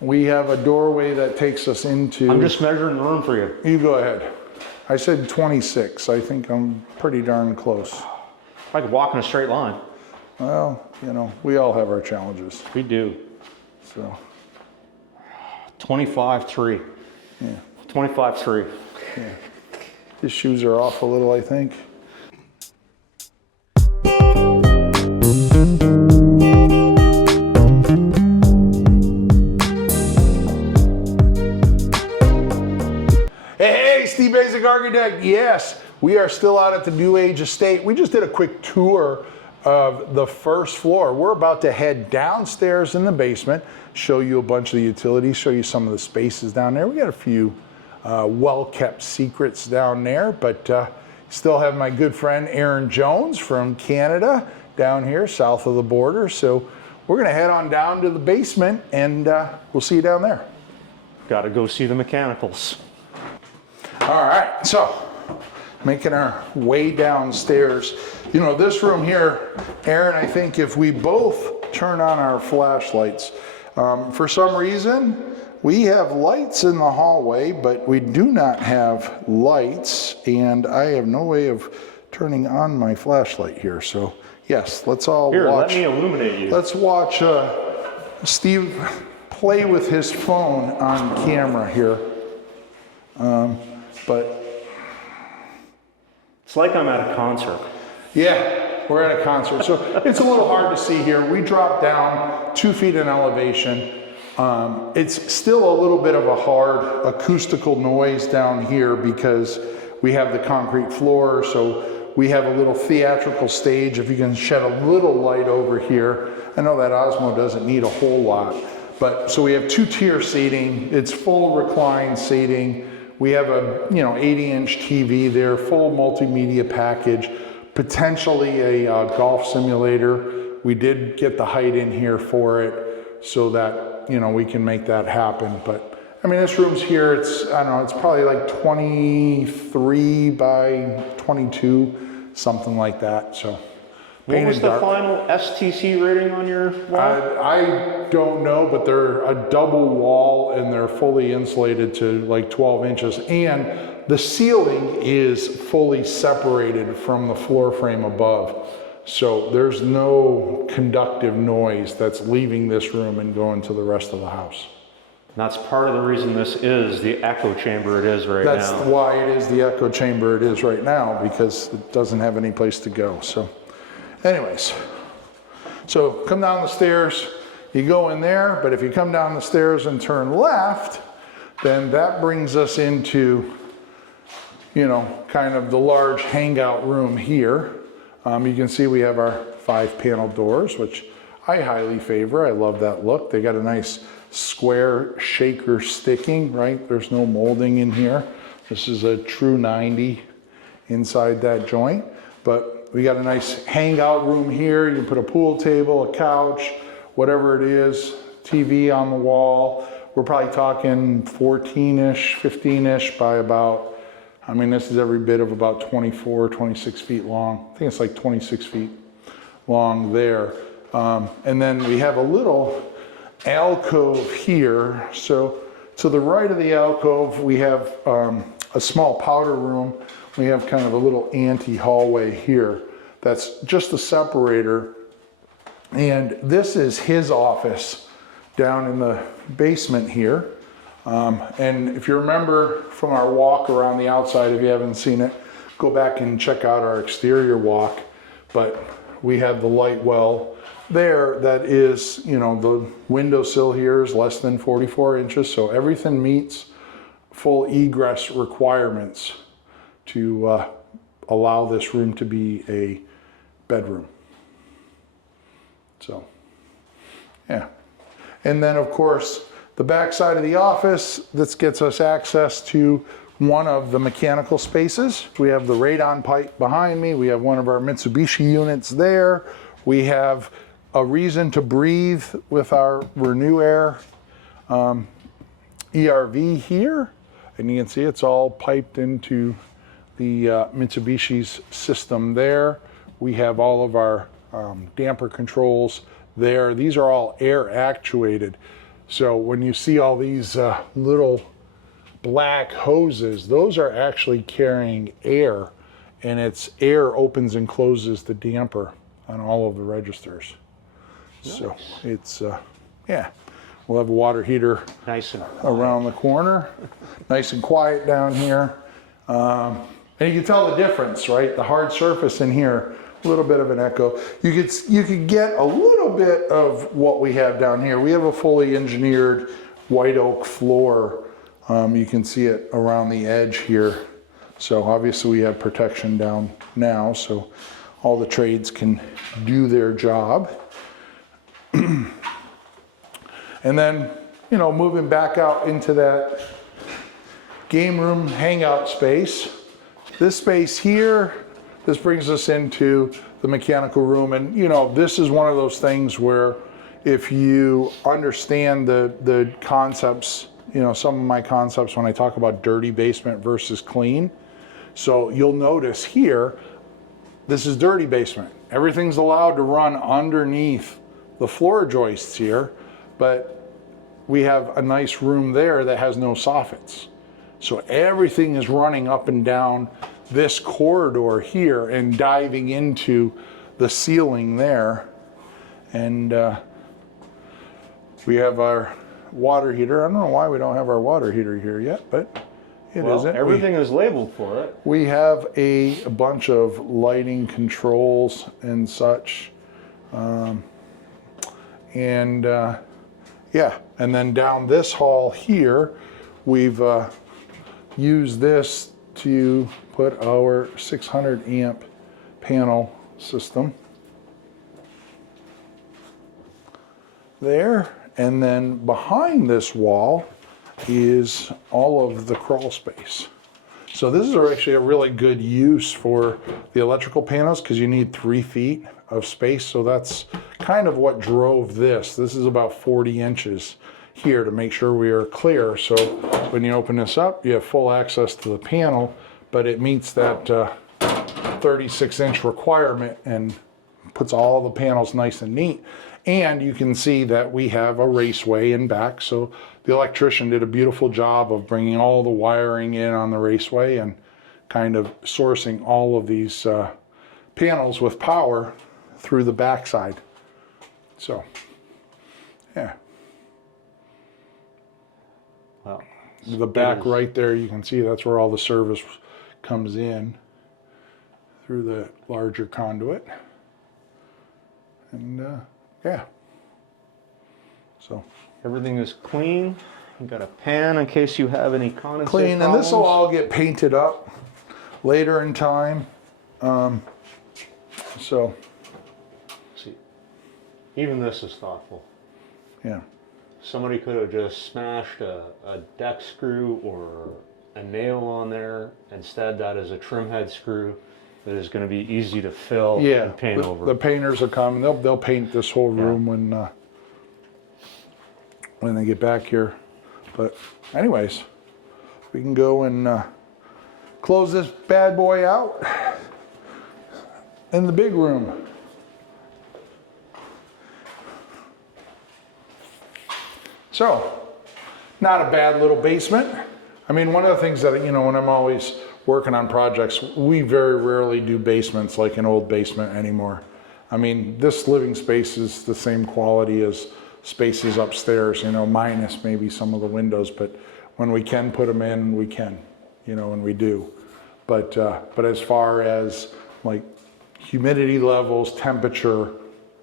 We have a doorway that takes us into... I'm just measuring the room for you. You go ahead. I said 26. I think I'm pretty darn close. I could walk in a straight line. Well, you know, we all have our challenges. We do. So 25-3. Yeah. 25-3. Yeah. His shoes are off a little, I think. Hey, Steve Baczek Architect. Yes, we are still out at the New Age Estate. We just did a quick tour of the first floor. We're about to head downstairs in the basement, show you a bunch of the utilities, show you some of the spaces down there. We got a few well-kept secrets down there, but still have my good friend Aaron Jones from Canada down here south of the border. So we're gonna head on down to the basement and we'll see you down there. Got to go see the mechanicals. All right, so making our way downstairs. You know, this room here, Aaron, I think if we both turn on our flashlights, for some reason, we have lights in the hallway, but we do not have lights, and I have no way of turning on my flashlight here. So yes, let's all watch. Let me illuminate you. Let's watch Steve play with his phone on camera here. But it's like I'm at a concert. Yeah, we're at a concert. So it's a little hard to see here. We dropped down 2 feet in elevation. It's still a little bit of a hard acoustical noise down here because we have the concrete floor. So we have a little theatrical stage. If you can shed a little light over here. I know that Osmo doesn't need a whole lot, but so we have 2-tier seating. It's full recline seating. We have a 80-inch TV there, full multimedia package, potentially a golf simulator. We did get the height in here for it so that, we can make that happen. But I mean, this room's here, it's probably like 23 by 22, something like that. So what was the final STC rating on your wall? I don't know, but they're a double wall and they're fully insulated to like 12 inches. And the ceiling is fully separated from the floor frame above. So there's no conductive noise that's leaving this room and going to the rest of the house. That's part of the reason this is the echo chamber it is right now. That's why it is the echo chamber it is right now, because it doesn't have any place to go. So anyways, so come down the stairs, you go in there, but if you come down the stairs and turn left, then that brings us into, kind of the large hangout room here. You can see we have our 5-panel doors, which I highly favor. I love that look. They got a nice square shaker sticking, right? There's no molding in here. This is a true 90 inside that joint, but we got a nice hangout room here. You can put a pool table, a couch, whatever it is, TV on the wall. We're probably talking 14-ish, 15-ish by about, this is every bit of about 24, 26 feet long. I think it's like 26 feet long there. And then we have a little alcove here. So to the right of the alcove, we have a small powder room. We have kind of a little ante-hallway here. That's just a separator. And this is his office down in the basement here. And if you remember from our walk around the outside, if you haven't seen it, go back and check out our exterior walk. But we have the light well there that is, the windowsill here is less than 44 inches. So everything meets full egress requirements to allow this room to be a bedroom. So, yeah. And then of course, the back side of the office, this gets us access to one of the mechanical spaces. We have the radon pipe behind me. We have one of our Mitsubishi units there. We have a reason to breathe with our Renew Air ERV here. And you can see it's all piped into the Mitsubishi's system there. We have all of our damper controls there. These are all air actuated. So when you see all these little black hoses, those are actually carrying air, and it's air opens and closes the damper on all of the registers. Nice. So it's, yeah, we'll have a water heater Nice and around the corner, nice and quiet down here. And you can tell the difference, right? The hard surface in here, a little bit of an echo. You could get a little bit of what we have down here. We have a fully engineered white oak floor. You can see it around the edge here. So obviously we have protection down now, so all the trades can do their job. And then, you know, moving back out into that game room hangout space. This space here, this brings us into the mechanical room. And, you know, this is one of those things where if you understand the concepts, you know, some of my concepts when I talk about dirty basement versus clean. So you'll notice here, this is dirty basement. Everything's allowed to run underneath the floor joists here, but we have a nice room there that has no soffits. So everything is running up and down this corridor here and diving into the ceiling there. And we have our water heater. I don't know why we don't have our water heater here yet, but it isn't. Everything is labeled for it. We have a bunch of lighting controls and such. Yeah, and then down this hall here, we've used this to put our 600 amp panel system there. And then behind this wall is all of the crawl space. So this is actually a really good use for the electrical panels because you need 3 feet of space. So that's kind of what drove this. This is about 40 inches here to make sure we are clear. So when you open this up, you have full access to the panel, but it meets that 36-inch requirement and puts all the panels nice and neat. And you can see that we have a raceway in back. So the electrician did a beautiful job of bringing all the wiring in on the raceway and kind of sourcing all of these panels with power through the backside. So, yeah. Wow. The back right there, you can see that's where all the service comes in through the larger conduit. And yeah. So everything is clean. You got a pan in case you have any condensate clean, problems. and this will all get painted up later in time. So see, even this is thoughtful. yeah. Somebody could have just smashed a deck screw or a nail on there. Instead, that is a trim head screw that is going to be easy to fill and paint over. The painters will come. They'll paint this whole room when they get back here. But anyways, we can go and close this bad boy out in the big room. So, not a bad little basement. I mean, one of the things that, you know, when I'm always working on projects, we very rarely do basements like an old basement anymore. I mean, this living space is the same quality as spaces upstairs, you know, minus maybe some of the windows, but when we can put them in, we can, you know, and we do. But as far as like humidity levels, temperature,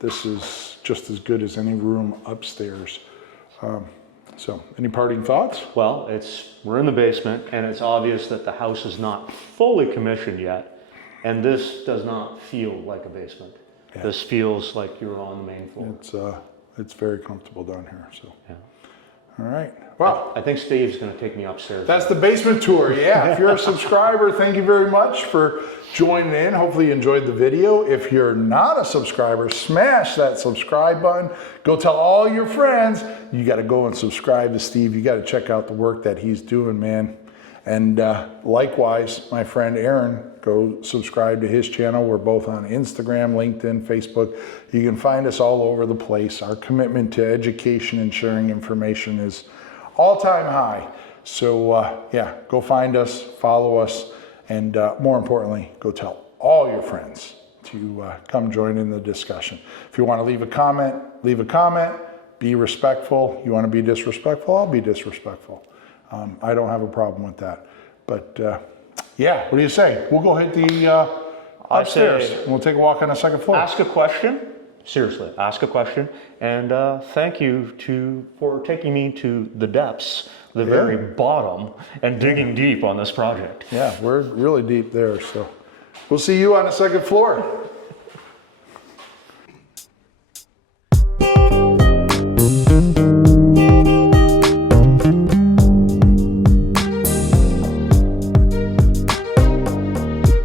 this is just as good as any room upstairs. So, any parting thoughts? Well, we're in the basement, and it's obvious that the house is not fully commissioned yet, and this does not feel like a basement. Yeah. This feels like you're on the main floor. It's very comfortable down here. So, yeah. All right. Well, I think Steve's going to take me upstairs. That's the basement tour. Yeah. If you're a subscriber, thank you very much for joining in. Hopefully you enjoyed the video. If you're not a subscriber, smash that subscribe button. Go tell all your friends. You got to go and subscribe to Steve. You got to check out the work that he's doing, man. And likewise, my friend Aaron, go subscribe to his channel. We're both on Instagram, LinkedIn, Facebook. You can find us all over the place. Our commitment to education and sharing information is all-time high. So yeah, go find us, follow us, and more importantly, go tell all your friends to come join in the discussion. If you want to leave a comment, leave a comment. Be respectful. You want to be disrespectful? I'll be disrespectful. I don't have a problem with that. But yeah, what do you say? We'll go hit the upstairs. And we'll take a walk on the second floor. Ask a question. Seriously, ask a question. And thank you for taking me to the depths, the very bottom, and digging deep on this project. Yeah, we're really deep there. So we'll see you on the second floor.